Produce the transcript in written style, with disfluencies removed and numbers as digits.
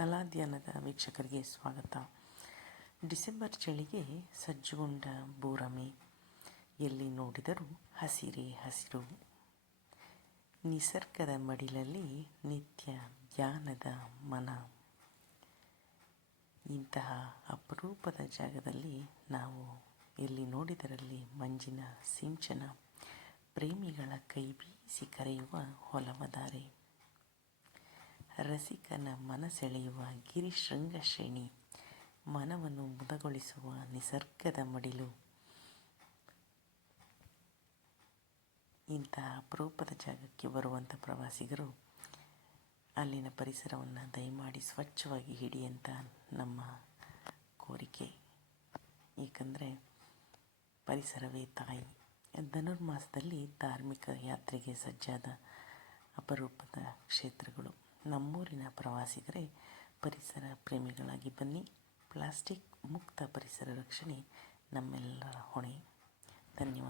ಕಲಾಧ್ಯಾನದ ವೀಕ್ಷಕರಿಗೆ ಸ್ವಾಗತ. ಡಿಸೆಂಬರ್ ಚಳಿಗೆ ಸಜ್ಜುಗೊಂಡ ಭೂರಮೆ, ಎಲ್ಲಿ ನೋಡಿದರೂ ಹಸಿರೇ ಹಸಿರು. ನಿಸರ್ಗದ ಮಡಿಲಲ್ಲಿ ನಿತ್ಯ ಧ್ಯಾನದ ಮನ. ಇಂತಹ ಅಪರೂಪದ ಜಾಗದಲ್ಲಿ ನಾವು ಎಲ್ಲಿ ನೋಡಿದರಲ್ಲಿ ಮಂಜಿನ ಸಿಂಚನ, ಪ್ರೇಮಿಗಳ ಕೈ ಬೀಸಿ ಕರೆಯುವ ಹೊಲವದಾರೆ, ರಸಿಕನ ಮನಸೆಳೆಯುವ ಗಿರಿಶೃಂಗ ಶ್ರೇಣಿ, ಮನವನ್ನು ಮುದಗೊಳಿಸುವ ನಿಸರ್ಗದ ಮಡಿಲು. ಇಂತಹ ಅಪರೂಪದ ಜಾಗಕ್ಕೆ ಬರುವಂಥ ಪ್ರವಾಸಿಗರು ಅಲ್ಲಿನ ಪರಿಸರವನ್ನು ದಯಮಾಡಿ ಸ್ವಚ್ಛವಾಗಿ ಹಿಡಿಯಂತ ನಮ್ಮ ಕೋರಿಕೆ. ಏಕೆಂದರೆ ಪರಿಸರವೇ ತಾಯಿ. ಧನುರ್ಮಾಸದಲ್ಲಿ ಧಾರ್ಮಿಕ ಯಾತ್ರೆಗೆ ಸಜ್ಜಾದ ಅಪರೂಪದ ಕ್ಷೇತ್ರಗಳು. ನಮ್ಮೂರಿನ ಪ್ರವಾಸಿಗರೇ ಪರಿಸರ ಪ್ರೇಮಿಗಳಾಗಿ ಬನ್ನಿ. ಪ್ಲಾಸ್ಟಿಕ್ ಮುಕ್ತ ಪರಿಸರ ರಕ್ಷಣೆ ನಮ್ಮೆಲ್ಲರ ಹೊಣೆ. ಧನ್ಯವಾದ.